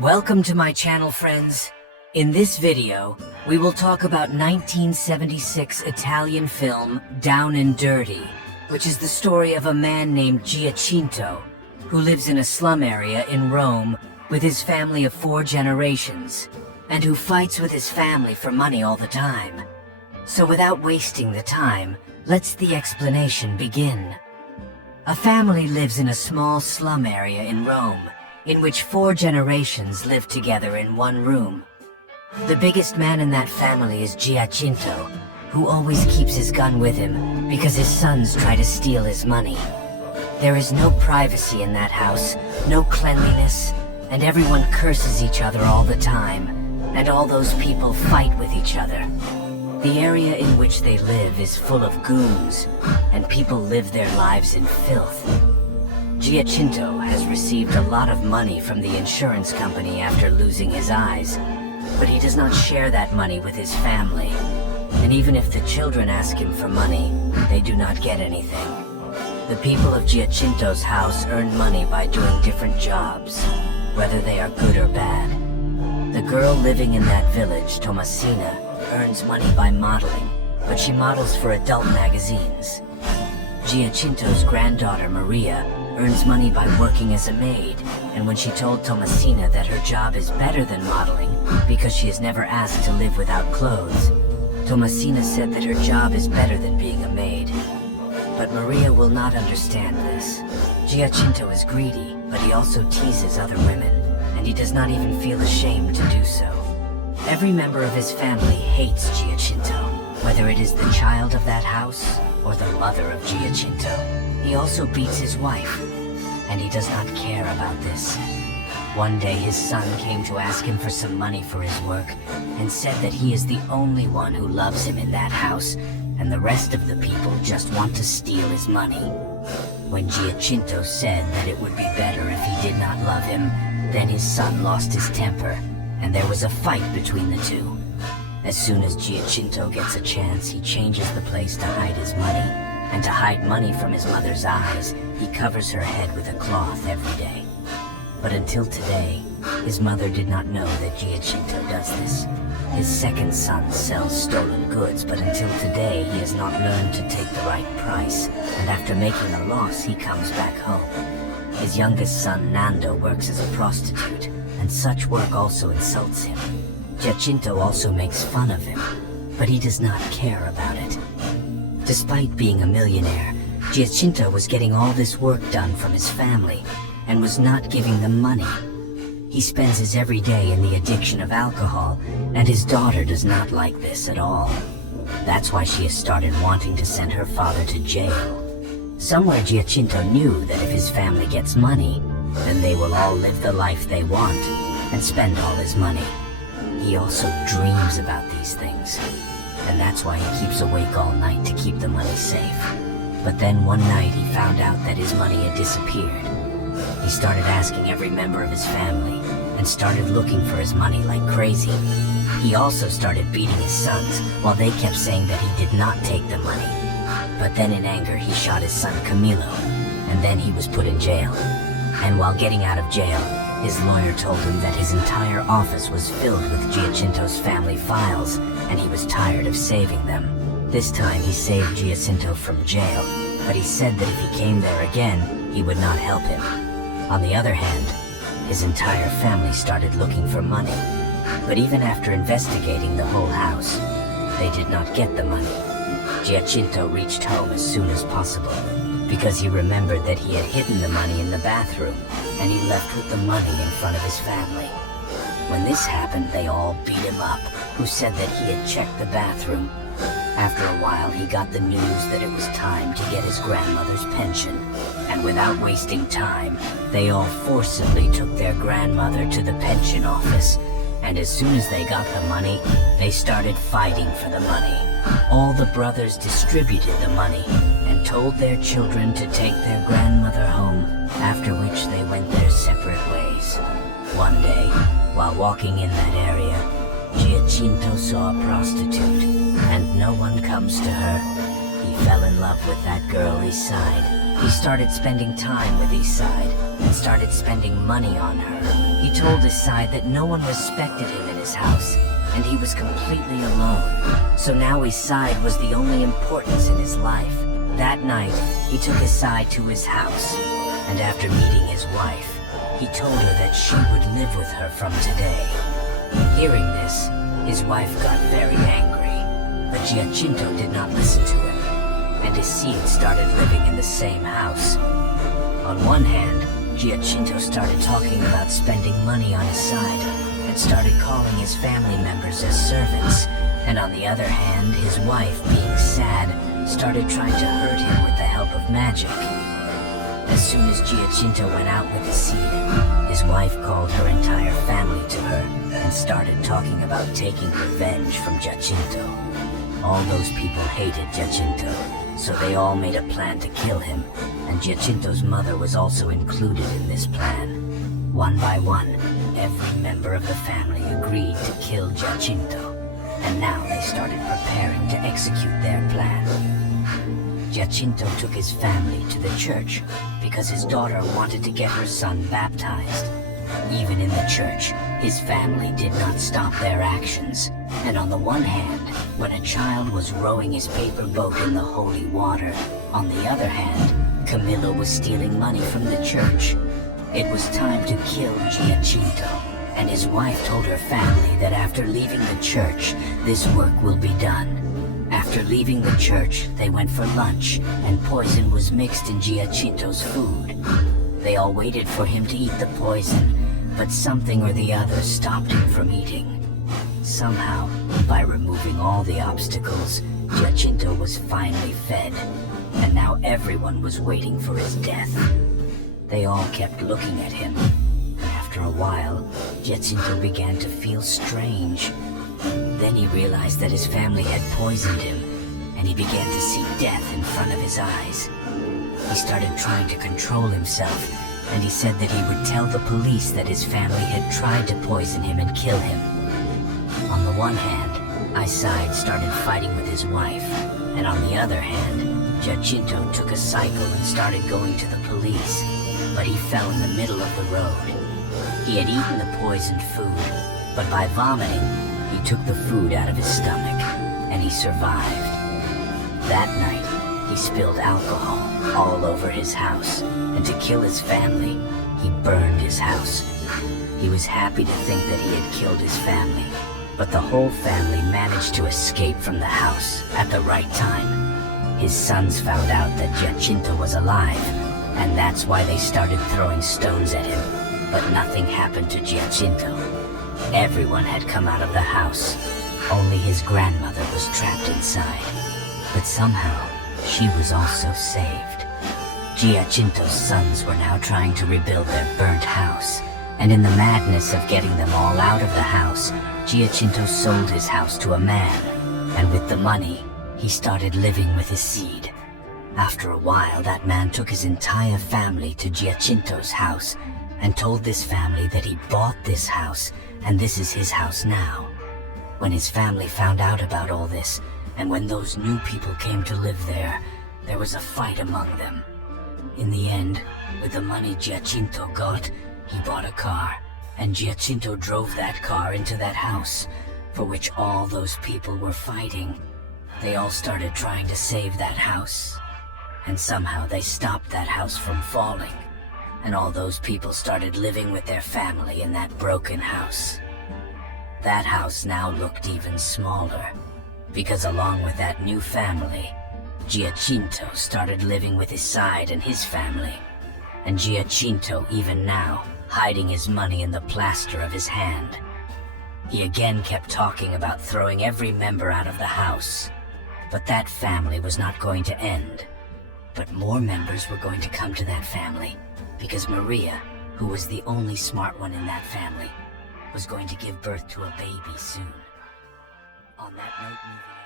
Welcome to my channel, friends. In this video, we will talk about 1976 Italian film Down and Dirty, which is the story of a man named Giacinto, who lives in a slum area in Rome with his family of 4 generations, and who fights with his family for money all the time. So without wasting the time, let's the explanation begin. A family lives in a small slum area in Rome, in which 4 generations live together in one room. The biggest man in that family is Giacinto, who always keeps his gun with him because his sons try to steal his money. There is no privacy in that house, no cleanliness, and everyone curses each other all the time, and all those people fight with each other. The area in which they live is full of goons, and people live their lives in filth. Giacinto has received a lot of money from the insurance company after losing his eyes, but he does not share that money with his family. And even if the children ask him for money, they do not get anything. The people of Giacinto's house earn money by doing different jobs, whether they are good or bad. The girl living in that village, Tomasina, earns money by modeling, but she models for adult magazines. Giacinto's granddaughter, Maria, earns money by working as a maid, and when she told Tomasina that her job is better than modeling because she is never asked to live without clothes, Tomasina said that her job is better than being a maid. But Maria will not understand this. Giacinto is greedy, but he also teases other women, and he does not even feel ashamed to do so. Every member of his family hates Giacinto, whether it is the child of that house or the mother of Giacinto. He also beats his wife, and he does not care about this. One day his son came to ask him for some money for his work, and said that he is the only one who loves him in that house, and the rest of the people just want to steal his money. When Giacinto said that it would be better if he did not love him, then his son lost his temper, and there was a fight between the two. As soon as Giacinto gets a chance, he changes the place to hide his money. And to hide money from his mother's eyes, he covers her head with a cloth every day. But until today, his mother did not know that Giacinto does this. His second son sells stolen goods, but until today he has not learned to take the right price, and after making a loss he comes back home. His youngest son, Nando, works as a prostitute, and such work also insults him. Giacinto also makes fun of him, but he does not care about it. Despite being a millionaire, Giacinto was getting all this work done from his family, and was not giving them money. He spends his every day in the addiction of alcohol, and his daughter does not like this at all. That's why she has started wanting to send her father to jail. Somewhere Giacinto knew that if his family gets money, then they will all live the life they want, and spend all his money. He also dreams about these things, and that's why he keeps awake all night to keep the money safe. But then one night he found out that his money had disappeared. He started asking every member of his family, and started looking for his money like crazy. He also started beating his sons, while they kept saying that he did not take the money. But then in anger he shot his son Camillo, and then he was put in jail. And while getting out of jail, his lawyer told him that his entire office was filled with Giacinto's family files, and he was tired of saving them. This time he saved Giacinto from jail, but he said that if he came there again, he would not help him. On the other hand, his entire family started looking for money, but even after investigating the whole house, they did not get the money. Giacinto reached home as soon as possible, because he remembered that he had hidden the money in the bathroom, and he left with the money in front of his family. When this happened, they all beat him up, who said that he had checked the bathroom. After a while, he got the news that it was time to get his grandmother's pension, and without wasting time, they all forcibly took their grandmother to the pension office, and as soon as they got the money, they started fighting for the money. All the brothers distributed the money, and told their children to take their grandmother home, after which they went their separate ways. One day, while walking in that area, Giacinto saw a prostitute, and no one comes to her. He fell in love with that girl, he sighed, he started spending time with Eastside and started spending money on her. He told Eastside that no one respected him in his house, and he was completely alone. So now Eastside was the only importance in his life. That night, he took Eastside to his house, and after meeting his wife, he told her that she would live with her from today. Hearing this, his wife got very angry, but Giacinto did not listen to him, and Eastside started living in the same house. On one hand, Giacinto started talking about spending money on Eastside, and started calling his family members as servants, and on the other hand, his wife, being sad, started trying to hurt him with the help of magic. As soon as Giacinto went out with Eastside, his wife called her entire family to her and started talking about taking revenge from Giacinto. All those people hated Giacinto, so they all made a plan to kill him, and Giacinto's mother was also included in this plan. One by one, every member of the family agreed to kill Giacinto, and now they started preparing to execute their plan. Giacinto took his family to the church because his daughter wanted to get her son baptized. Even in the church, his family did not stop their actions. And on the one hand, when a child was rowing his paper boat in the holy water, on the other hand, Camillo was stealing money from the church. It was time to kill Giacinto, and his wife told her family that after leaving the church, this work will be done. After leaving the church, they went for lunch, and poison was mixed in Giacinto's food. They all waited for him to eat the poison, but something or the other stopped him from eating. Somehow, by removing all the obstacles, Giacinto was finally fed, and now everyone was waiting for his death. They all kept looking at him, and after a while, Giacinto began to feel strange. Then he realized that his family had poisoned him, and he began to see death in front of his eyes. He started trying to control himself, and he said that he would tell the police that his family had tried to poison him and kill him. On the one hand, Eastside started fighting with his wife, and on the other hand, Giacinto took a cycle and started going to the police, but he fell in the middle of the road. He had eaten the poisoned food, but by vomiting, he took the food out of his stomach, and he survived. That night, he spilled alcohol all over his house, and to kill his family, he burned his house. He was happy to think that he had killed his family, but the whole family managed to escape from the house at the right time. His sons found out that Giacinto was alive, and that's why they started throwing stones at him, but nothing happened to Giacinto. Everyone had come out of the house. Only his grandmother was trapped inside. But somehow, she was also saved. Giacinto's sons were now trying to rebuild their burnt house, and in the madness of getting them all out of the house, Giacinto sold his house to a man, and with the money, he started living with Eastside. After a while, that man took his entire family to Giacinto's house, and told this family that he bought this house, and this is his house now. When his family found out about all this, and when those new people came to live there, there was a fight among them. In the end, with the money Giacinto got, he bought a car, and Giacinto drove that car into that house, for which all those people were fighting. They all started trying to save that house, and somehow they stopped that house from falling, and all those people started living with their family in that broken house. That house now looked even smaller, because along with that new family, Giacinto started living with Eastside and his family, and Giacinto even now hiding his money in the plaster of his hand. He again kept talking about throwing every member out of the house, but that family was not going to end. But more members were going to come to that family, because Maria, who was the only smart one in that family, was going to give birth to a baby soon. On that note, moving